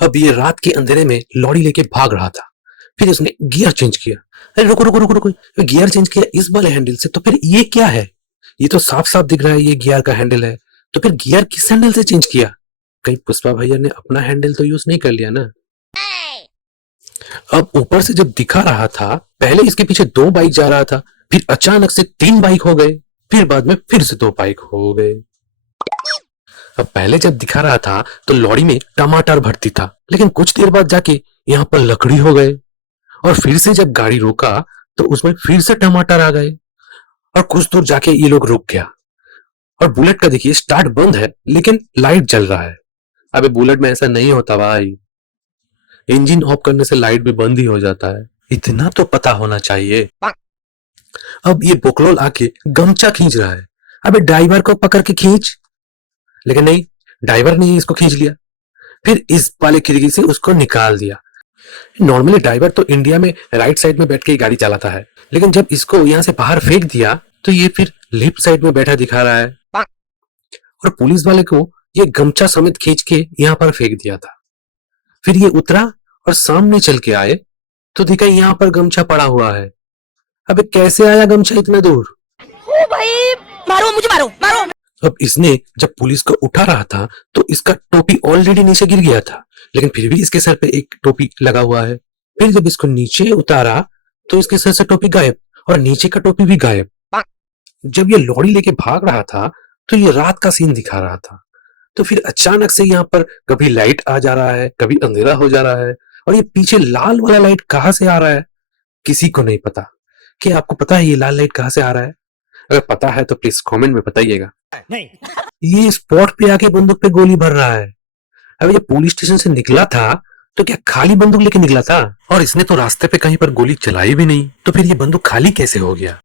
अब ये रात के अंधेरे में लॉरी लेके भाग रहा था। फिर उसने गियर चेंज किया। अरे रुको रुको रुको रुको, गियर चेंज किया इस वाले हैंडल से, तो फिर ये क्या है? ये तो साफ साफ दिख रहा है ये गियर का हैंडल है। तो फिर गियर किस हैंडल से चेंज किया? कहीं पुष्पा भैया ने अपना हैंडल तो यूज नहीं कर लिया ना? अब ऊपर से जब दिखा रहा था, पहले इसके पीछे 2 बाइक जा रहा था, फिर अचानक से 3 बाइक हो गए, फिर बाद में फिर से 2 बाइक हो गए। अब पहले जब दिखा रहा था तो लॉरी में टमाटर भरती था, लेकिन कुछ देर बाद जाके यहाँ पर लकड़ी हो गए, और फिर से जब गाड़ी रोका तो उसमें फिर से टमाटर आ गए, और कुछ दूर जाके ये लोग रुक गया। और बुलेट का देखिए स्टार्ट बंद है लेकिन लाइट जल रहा है। अबे बुलेट में ऐसा नहीं होता भाई, इंजन ऑफ करने से लाइट भी बंद ही हो जाता है, इतना तो पता होना चाहिए। अब ये बोकलोल आके गमछा खींच रहा है। अबे ड्राइवर को पकड़ के खींच, लेकिन नहीं, ड्राइवर ने इसको खींच लिया, फिर इस वाले खिड़की से उसको निकाल दिया। नॉर्मली ड्राइवर तो इंडिया में राइट साइड में बैठ के गाड़ी चलाता है, लेकिन जब इसको यहाँ से बाहर फेंक दिया तो ये फिर लेफ्ट साइड में बैठा दिखा रहा है, और पुलिस वाले को ये गमछा समेत खींच के यहाँ पर फेंक दिया था। फिर ये उतरा और सामने चल के आए तो देखा यहाँ पर गमछा पड़ा हुआ है। अबे कैसे आया गमछा इतना दूर? ओ भाई, मारो मुझे, मारो मारो। अब इसने जब पुलिस को उठा रहा था तो इसका टोपी ऑलरेडी नीचे गिर गया था, लेकिन फिर भी इसके सर पे एक टोपी लगा हुआ है। फिर जब इसको नीचे उतारा तो इसके सर से टोपी गायब, और नीचे का टोपी भी गायब। जब ये लॉरी लेके भाग रहा था तो ये रात का सीन दिखा रहा था। तो फिर अचानक से यहाँ पर कभी लाइट आ जा रहा है, कभी अंधेरा हो जा रहा है, और ये पीछे लाल वाला लाइट कहाँ से आ रहा है किसी को नहीं पता। क्या आपको पता है ये लाल लाइट कहाँ से आ रहा है? अगर पता है तो प्लीज कमेंट में बताइएगा। नहीं, ये स्पॉट पे आके बंदूक पे गोली भर रहा है। अभी जब पुलिस स्टेशन से निकला था तो क्या खाली बंदूक लेके निकला था? और इसने तो रास्ते पे कहीं पर गोली चलाई भी नहीं, तो फिर ये बंदूक खाली कैसे हो गया?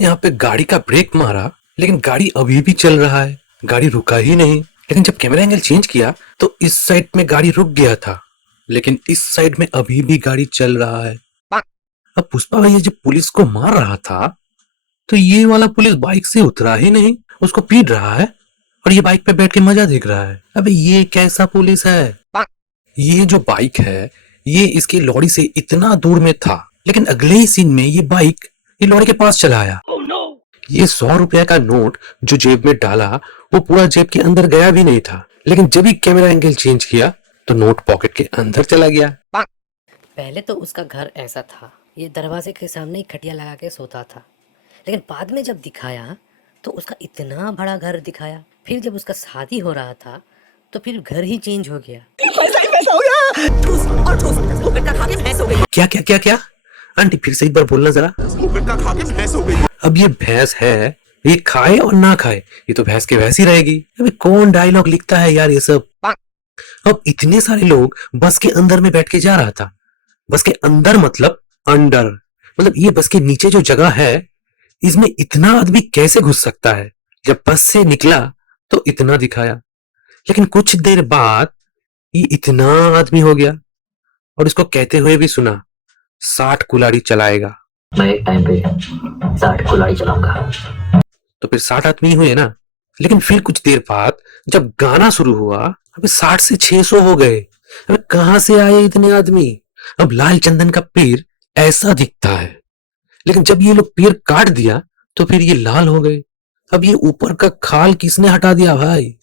यहाँ पे गाड़ी का ब्रेक मारा, लेकिन गाड़ी अभी भी चल रहा है, गाड़ी रुका ही नहीं। लेकिन जब कैमरा एंगल चेंज किया तो इस साइड में गाड़ी रुक गया था, लेकिन इस साइड में अभी भी गाड़ी चल रहा है। अब पुष्पा भैया जब पुलिस को मार रहा था तो ये वाला पुलिस बाइक से उतरा ही नहीं, उसको पीट रहा है, और ये बाइक पे बैठ के मजा देख रहा है। अबे ये कैसा पुलिस है? ये जो बाइक है ये इसके लॉरी से इतना दूर में था, लेकिन अगले ही सीन में ये बाइक ये लॉरी के पास चला आया। ये 100 रुपया का नोट जो जेब में डाला वो पूरा जेब के अंदर गया भी नहीं था, लेकिन जब ही कैमरा एंगल चेंज किया तो नोट पॉकेट के अंदर चला गया। पहले तो उसका घर ऐसा था, ये दरवाजे के सामने ही खटिया लगा के सोता था, लेकिन बाद में जब दिखाया तो उसका इतना बड़ा घर दिखाया। फिर जब उसका शादी हो रहा था तो फिर घर ही चेंज हो गया। पैसा हो गया। ठूस और ठूस, मुंह का खा के भैंस हो गई। क्या क्या क्या क्या? आंटी फिर से एक बार बोलना जरा। मुंह का खा के भैंस हो गई। अब ये भैंस है, ये खाए और ना खाए ये तो भैंस के भैंस ही रहेगी। अबे कौन डायलॉग लिखता है यार ये सब? अब इतने सारे लोग बस के अंदर में बैठ के जा रहा था। बस के अंदर मतलब अंडर, मतलब ये बस के नीचे जो जगह है इसमें इतना आदमी कैसे घुस सकता है? जब बस से निकला तो इतना दिखाया, लेकिन कुछ देर बाद ये इतना आदमी हो गया, और इसको कहते हुए भी सुना 60 कुल्हाड़ी चलाएगा। मैं एक टाइम पे 60 कुल्हाड़ी चलाऊंगा। तो फिर 60 आदमी हुए ना, लेकिन फिर कुछ देर बाद जब गाना शुरू हुआ अबे 60 से 600 हो गए। अबे कहां से आए इतने आदमी? अब लाल चंदन का पेड़ ऐसा दिखता है, लेकिन जब ये लोग पेड़ काट दिया तो फिर ये लाल हो गए। अब ये ऊपर का खाल किसने हटा दिया भाई?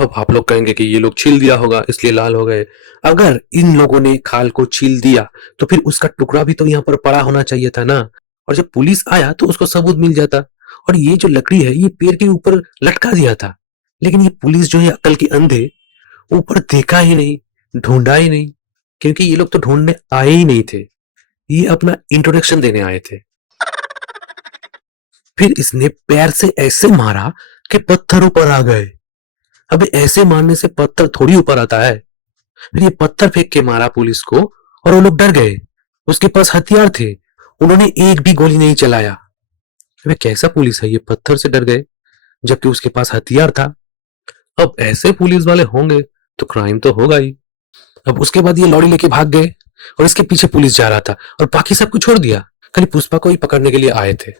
अब आप लोग कहेंगे कि ये लोग छील दिया होगा इसलिए लाल हो गए। अगर इन लोगों ने खाल को छील दिया तो फिर उसका टुकड़ा भी तो यहाँ पर पड़ा होना चाहिए था ना, और जब पुलिस आया तो उसको सबूत मिल जाता। और ये जो लकड़ी है ये पेड़ के ऊपर लटका दिया था, लेकिन ये पुलिस जो है अकल के अंधे ऊपर देखा ही नहीं, ढूंढा ही नहीं, क्योंकि ये लोग तो ढूंढने आए ही नहीं थे, ये अपना इंट्रोडक्शन देने आए थे। फिर इसने पैर से ऐसे मारा कि पत्थर ऊपर आ गए। अबे ऐसे मारने से पत्थर थोड़ी ऊपर आता है। फिर ये पत्थर फेंक के मारा पुलिस को, और वो लोग डर गए। उसके पास हथियार थे, उन्होंने एक भी गोली नहीं चलाया। अबे कैसा पुलिस है ये, पत्थर से डर गए जबकि उसके पास हथियार था। अब ऐसे पुलिस वाले होंगे तो क्राइम तो होगा ही। अब उसके बाद ये लॉरी लेके भाग गए, और इसके पीछे पुलिस जा रहा था, और बाकी सबको छोड़ दिया, खाली पुष्पा को ही पकड़ने के लिए आए थे।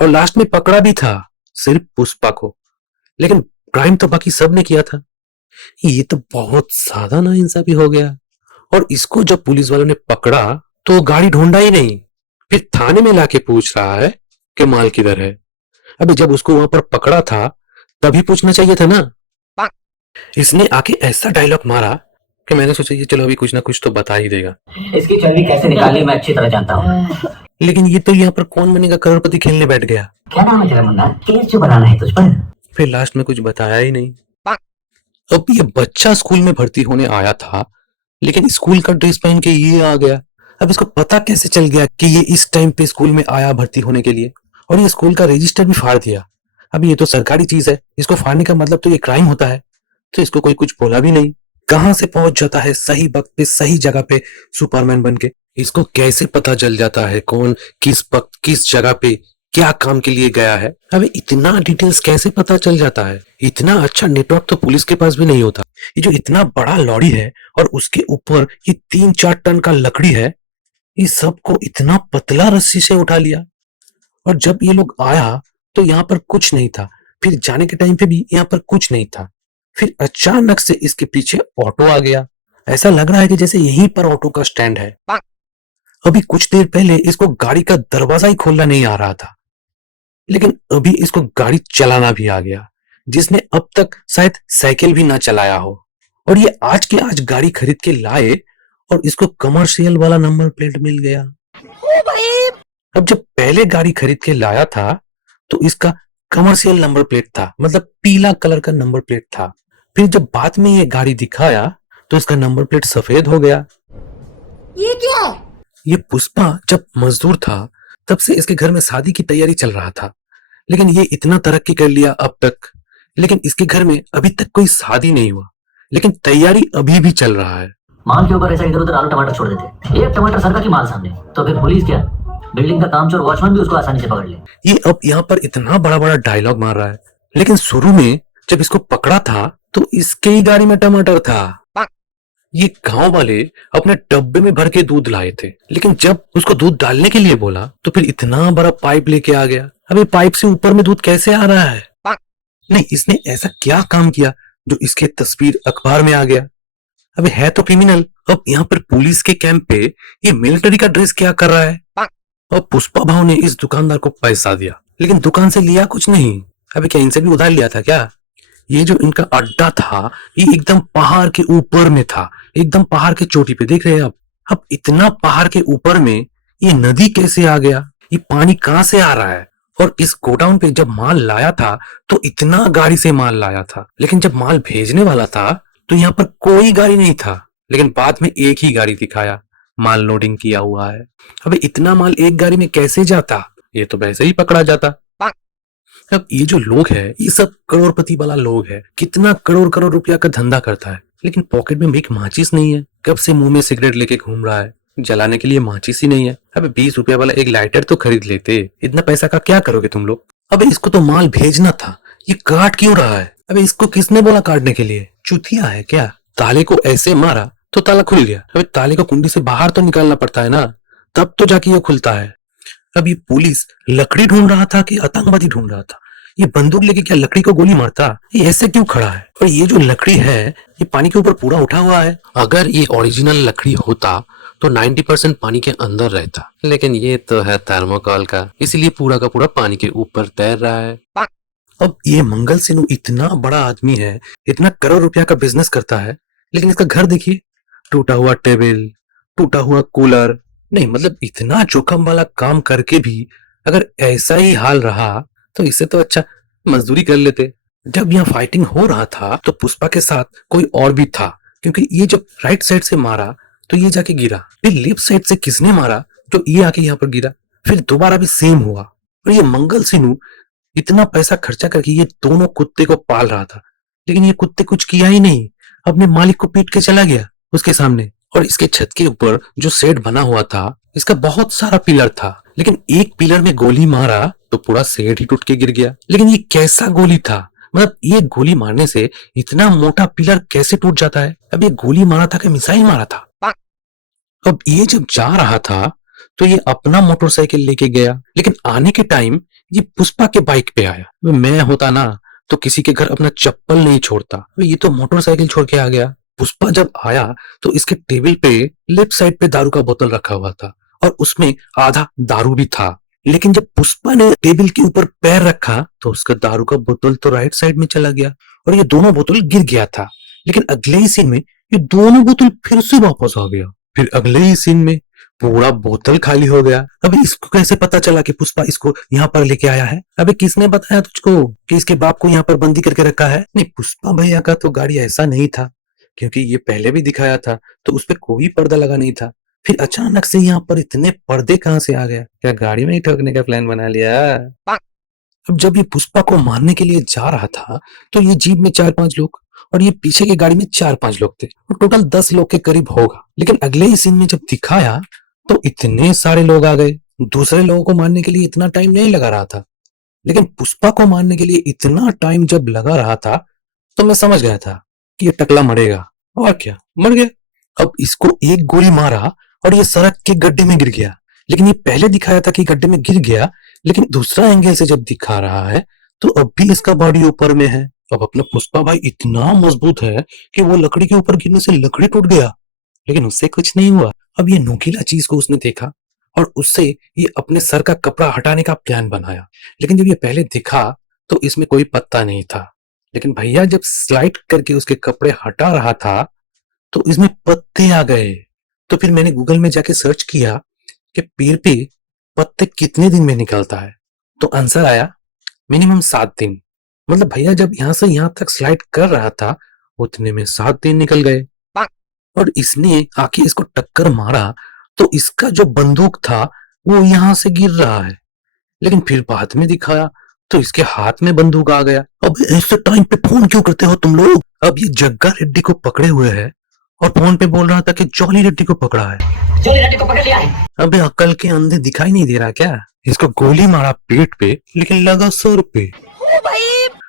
और लास्ट में पकड़ा भी था सिर्फ पुष्पा को, लेकिन क्राइम तो बाकी सब ने किया था। ये तो बहुत ज्यादा नाइंसाफी हो गया। और इसको जब पुलिस वालों ने पकड़ा तो गाड़ी ढूंढा ही नहीं, फिर थाने में लाके पूछ रहा है कि माल किधर है। अभी जब उसको वहां पर पकड़ा था तभी पूछना चाहिए था ना। इसने आके ऐसा डायलॉग मारा कि मैंने सोचा ये चलो अभी कुछ ना कुछ तो बता ही देगा। इसकी चर्बी कैसे निकालनी मैं अच्छी तरह जानता हूँ। लेकिन ये तो यहाँ पर कौन बनेगा करोड़पति खेलने बैठ गया। क्या नाम है तेरा मुन्ना? केस जो बनाना है तुझ पर। फिर लास्ट में कुछ बताया ही नहीं। अब ये बच्चा स्कूल में भर्ती होने आया था, लेकिन स्कूल का ड्रेस पहन के ये आ गया। अब इसको पता कैसे चल गया कि ये इस टाइम पे स्कूल में आया भर्ती होने के लिए, और ये स्कूल का रजिस्टर भी फाड़ दिया। अब ये तो सरकारी चीज है, इसको फाड़ने का मतलब तो ये क्राइम होता है, तो इसको कोई कुछ बोला भी नहीं। कहां से पहुंच जाता है सही वक्त पे सही जगह पे सुपरमैन बन के। इसको कैसे पता चल जाता है कौन किस वक्त किस जगह पे क्या काम के लिए गया है। अबे इतना डिटेल्स कैसे पता चल जाता है। इतना अच्छा नेटवर्क तो पुलिस के पास भी नहीं होता। ये जो इतना बड़ा लॉरी है और उसके ऊपर ये 3-4 टन का लकड़ी है, इस सबको इतना पतला रस्सी से उठा लिया। और जब ये लोग आया तो यहाँ पर कुछ नहीं था, फिर जाने के टाइम पे भी यहाँ पर कुछ नहीं था। फिर अचानक से इसके पीछे ऑटो आ गया। ऐसा लग रहा है कि जैसे यहीं पर ऑटो का स्टैंड है। अभी कुछ देर पहले इसको गाड़ी का दरवाजा ही खोलना नहीं आ रहा था, लेकिन अभी इसको गाड़ी चलाना भी आ गया, जिसने अब तक शायद साइकिल भी ना चलाया हो। और ये आज के आज गाड़ी खरीद के लाए और इसको कमर्शियल वाला नंबर प्लेट मिल गया। अब जब पहले गाड़ी खरीद के लाया था तो इसका कमर्शियल नंबर प्लेट था, मतलब पीला कलर का नंबर प्लेट था। फिर जब बाद में ये गाड़ी दिखाया तो इसका नंबर प्लेट सफेद हो गया। ये क्या? ये पुष्पा जब मजदूर था तब से इसके घर में शादी की तैयारी चल रहा था, लेकिन ये इतना तरक्की कर लिया अब तक, लेकिन इसके घर में अभी तक कोई शादी नहीं हुआ, लेकिन तैयारी अभी भी चल रहा है। माल के ऊपर ऐसा इधर उधर आलू टमाटर छोड़ देते, एक टमाटर सरका की माल सामने, तो फिर पुलिस क्या, बिल्डिंग का कामचोर वॉचमैन भी उसको आसानी से पकड़ ले। ये अब यहाँ पर इतना बड़ा बड़ा डायलॉग मार रहा है, लेकिन शुरू में जब इसको पकड़ा था तो इसके ही गाड़ी में टमाटर था। ये गांव वाले अपने डब्बे में भर के दूध लाए थे, लेकिन जब उसको दूध डालने के लिए बोला तो फिर इतना बड़ा पाइप लेके आ गया। अबे पाइप से ऊपर में दूध कैसे आ रहा है? नहीं, इसने ऐसा क्या काम किया जो इसके तस्वीर अखबार में आ गया? अबे है तो क्रिमिनल। अब यहाँ पर पुलिस के कैंप पे ये मिलिट्री का ड्रेस क्या कर रहा है? और पुष्पा भाव ने इस दुकानदार को पैसा दिया, लेकिन दुकान से लिया कुछ नहीं। अबे क्या इनसे भी उधार लिया था क्या? ये जो इनका अड्डा था ये एकदम पहाड़ के ऊपर में था, एकदम पहाड़ के चोटी पे, देख रहे हैं आप। अब इतना पहाड़ के ऊपर में ये नदी कैसे आ गया? ये पानी कहाँ से आ रहा है? और इस गोडाउन पे जब माल लाया था तो इतना गाड़ी से माल लाया था, लेकिन जब माल भेजने वाला था तो यहाँ पर कोई गाड़ी नहीं था, लेकिन बाद में एक ही गाड़ी दिखाया, माल लोडिंग किया हुआ है। अबे इतना माल एक गाड़ी में कैसे जाता? ये तो वैसे ही पकड़ा जाता। अब ये जो लोग है ये सब करोड़पति वाला लोग है, कितना करोड़ करोड़ रुपया का धंधा करता है, लेकिन पॉकेट में एक माचिस नहीं है। कब से मुंह में सिगरेट लेके घूम रहा है, जलाने के लिए माचिस ही नहीं है। अबे 20 रुपया वाला एक लाइटर तो खरीद लेते। इतना पैसा का क्या करोगे तुम लोग? अबे इसको तो माल भेजना था, ये काट क्यों रहा है? अबे इसको किसने बोला काटने के लिए? चुतिया है क्या? ताले को ऐसे मारा तो ताला खुल गया। अबे ताले को कुंडी से बाहर तो निकालना पड़ता है ना, तब तो जाके ये खुलता है। अब ये पुलिस लकड़ी ढूंढ रहा था कि आतंकवादी ढूंढ रहा था? ये बंदूक लेके क्या लकड़ी को गोली मारता? ये ऐसे क्यों खड़ा है? और ये जो लकड़ी है ये पानी के ऊपर पूरा उठा हुआ है। अगर ये ओरिजिनल लकड़ी होता तो 90% पानी के अंदर रहता, लेकिन ये तो है थर्मोकॉल का, इसलिए पूरा का पूरा पानी के ऊपर तैर रहा है। अब ये मंगल सिन्हू इतना बड़ा आदमी है, इतना करोड़ रुपया का बिजनेस करता है, लेकिन इसका घर देखिए, टूटा हुआ टेबल, टूटा हुआ कूलर। नहीं मतलब इतना जोखिम वाला काम करके भी अगर ऐसा ही हाल रहा तो इससे तो अच्छा मजदूरी कर लेते। जब यहाँ फाइटिंग हो रहा था तो पुष्पा के साथ कोई और भी था, क्योंकि ये जब राइट साइड से मारा तो ये जाके गिरा, फिर लेफ्ट साइड से किसने मारा जो ये आके यहाँ पर गिरा, फिर दोबारा भी सेम हुआ। और ये मंगल सिन्हू इतना पैसा खर्चा करके ये दोनों कुत्ते को पाल रहा था, लेकिन ये कुत्ते कुछ किया ही नहीं, अपने मालिक को पीट के चला गया उसके सामने। और इसके छत के ऊपर जो शेड बना हुआ था इसका बहुत सारा पिलर था, लेकिन एक पिलर में गोली मारा तो पूरा शेड ही टूट के गिर गया। लेकिन ये कैसा गोली था? मतलब ये गोली मारने से इतना मोटा पिलर कैसे टूट जाता है? अब ये गोली मारा था कि मिसाइल मारा था? अब ये जब जा रहा था तो ये अपना मोटरसाइकिल लेके गया, लेकिन आने के टाइम ये पुष्पा के बाइक पे आया। मैं होता ना तो किसी के घर अपना चप्पल नहीं छोड़ता, ये तो मोटरसाइकिल छोड़ के आ गया। पुष्पा जब आया तो इसके टेबल पे लेफ्ट साइड पे दारू का बोतल रखा हुआ था और उसमें आधा दारू भी था। लेकिन जब पुष्पा ने टेबल के ऊपर पैर रखा तो उसका दारू का बोतल तो राइट साइड में चला गया और ये दोनों बोतल गिर गया था। लेकिन अगले ही सीन में ये दोनों बोतल फिर से वापस आ गया। फिर अगले ही सीन में पूरा बोतल खाली हो गया। अभी इसको कैसे पता चला कि पुष्पा इसको यहाँ पर लेके आया है? अबे किसने बताया तुझको कि इसके बाप को यहाँ पर बंदी करके रखा है? नहीं, पुष्पा भैया का तो गाड़ी ऐसा नहीं था, क्योंकि ये पहले भी दिखाया था तो उस पर कोई पर्दा लगा नहीं था। फिर अचानक से यहाँ पर इतने पर्दे कहाँ से आ गया? क्या गाड़ी में ही ठोकने का प्लान बना लिया? अब जब ये पुष्पा को मारने के लिए जा रहा था तो ये जीप में 4-5 लोग और ये पीछे की गाड़ी में 4-5 लोग थे, टोटल 10 लोग के करीब होगा। लेकिन अगले ही सीन में जब दिखाया तो इतने सारे लोग आ गए। दूसरे लोगों को मारने के लिए इतना टाइम नहीं लगा रहा था, लेकिन पुष्पा को मारने के लिए इतना टाइम जब लगा रहा था तो मैं समझ गया था कि ये टकला मरेगा। और क्या, मर गया। अब इसको एक गोली मारा और ये सड़क के गड्ढे में गिर गया। लेकिन ये पहले दिखाया था कि गड्ढे में गिर गया, लेकिन दूसरा एंगल से जब दिखा रहा है तो अब भी इसका बॉडी ऊपर में है। अब अपना पुष्पा भाई इतना मजबूत है कि वो लकड़ी के ऊपर गिरने से लकड़ी टूट गया, लेकिन उससे कुछ नहीं हुआ। अब ये नुकीला चीज को उसने देखा और उससे ये अपने सर का कपड़ा हटाने का प्लान बनाया। लेकिन जब ये पहले दिखा तो इसमें कोई पत्ता नहीं था, लेकिन भैया जब स्लाइड करके उसके कपड़े हटा रहा था तो इसमें पत्ते आ गए। तो फिर मैंने गूगल में जाके सर्च किया कि पेड़ पे पत्ते कितने दिन में निकलता है, तो आंसर आया मिनिमम 7 दिन। मतलब भैया जब यहाँ से यहाँ तक स्लाइड कर रहा था उतने में 7 दिन निकल गए। और इसने आके इसको टक्कर मारा तो इसका जो बंदूक था वो यहाँ से गिर रहा है, लेकिन फिर बाद में दिखाया तो इसके हाथ में बंदूक आ गया। अब ऐसे टाइम पे फोन क्यों करते हो तुम लोग? अब ये जग्गा रेड्डी को पकड़े हुए है और फोन पे बोल रहा था कि जॉली रेड्डी को पकड़ा है। जॉली रेड्डी को पकड़ लिया है। अबे अकल के अंधे दिखाई नहीं दे रहा क्या? इसको गोली मारा पेट पे, लेकिन लगा सर पे। ओ भाई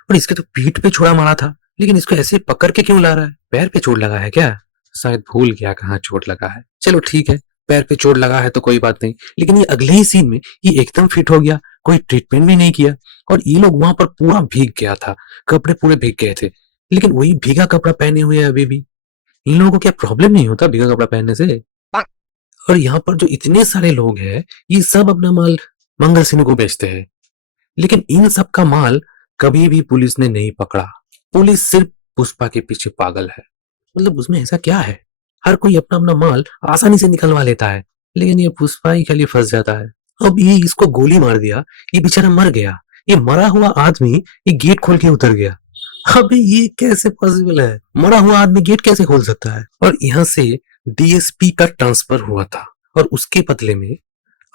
और इसके तो पीठ पे छुरा मारा था, लेकिन इसको ऐसे पकड़ के क्यों ला रहा है? पैर पे चोट लगा है क्या? शायद भूल गया कहाँ चोट लगा है। चलो ठीक है, पैर पे चोट लगा है तो कोई बात नहीं, लेकिन ये अगले ही सीन में ये एकदम फिट हो गया, कोई ट्रीटमेंट भी नहीं किया। और ये लोग वहां पर पूरा भीग गया था, कपड़े पूरे भीग गए थे, लेकिन वही भीगा कपड़ा पहने हुए है अभी भी। इन लोगों को क्या प्रॉब्लम नहीं होता भीगा कपड़ा पहनने से? और यहाँ पर जो इतने सारे लोग हैं ये सब अपना माल मंगल सिन्हा को बेचते हैं, लेकिन इन सब का माल कभी भी पुलिस ने नहीं पकड़ा। पुलिस सिर्फ पुष्पा के पीछे पागल है। मतलब उसमें ऐसा क्या है? हर कोई अपना अपना माल आसानी से निकलवा लेता है, लेकिन ये पुष्पा ही खाली फंस जाता है। अब ये इसको गोली मार दिया, ये बेचारा मर गया। ये मरा हुआ आदमी ये गेट खोल के उतर गया। अबे ये कैसे पॉसिबल है? मरा हुआ आदमी गेट कैसे खोल सकता है? और यहाँ से डीएसपी का ट्रांसफर हुआ था और उसके बदले में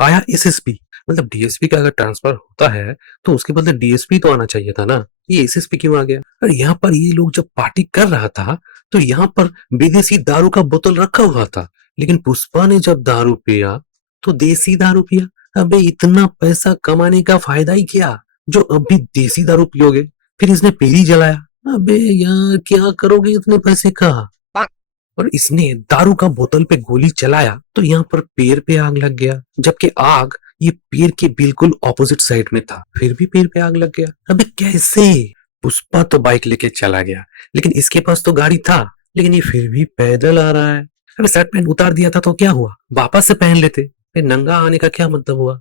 आया एसएसपी। मतलब डीएसपी का अगर ट्रांसफर होता है तो उसके बदले डीएसपी तो आना चाहिए था ना, ये एसएसपी क्यों आ गया? और यहाँ पर ये लोग जब पार्टी कर रहा था तो यहाँ पर विदेशी दारू का बोतल रखा हुआ था, लेकिन पुष्पा ने जब दारू पिया तो देसी दारू पिया। अबे इतना पैसा कमाने का फायदा ही क्या जो अब भी देसी दारू पियोगे? फिर इसने पेरी जलाया। अबे यार क्या करोगे इतने पैसे का? और इसने दारू का बोतल पे गोली चलाया तो यहाँ पर पेड़ पे आग लग गया, जबकि आग ये पेड़ के बिल्कुल ऑपोजिट साइड में था, फिर भी पेड़ पे आग लग गया। अबे कैसे? पुष्पा तो बाइक लेके चला गया, लेकिन इसके पास तो गाड़ी था, लेकिन ये फिर भी पैदल आ रहा है। अबे शर्ट पैंट उतार दिया था तो क्या हुआ? वापस से पहन लेते। नंगा आने का क्या मतलब हुआ?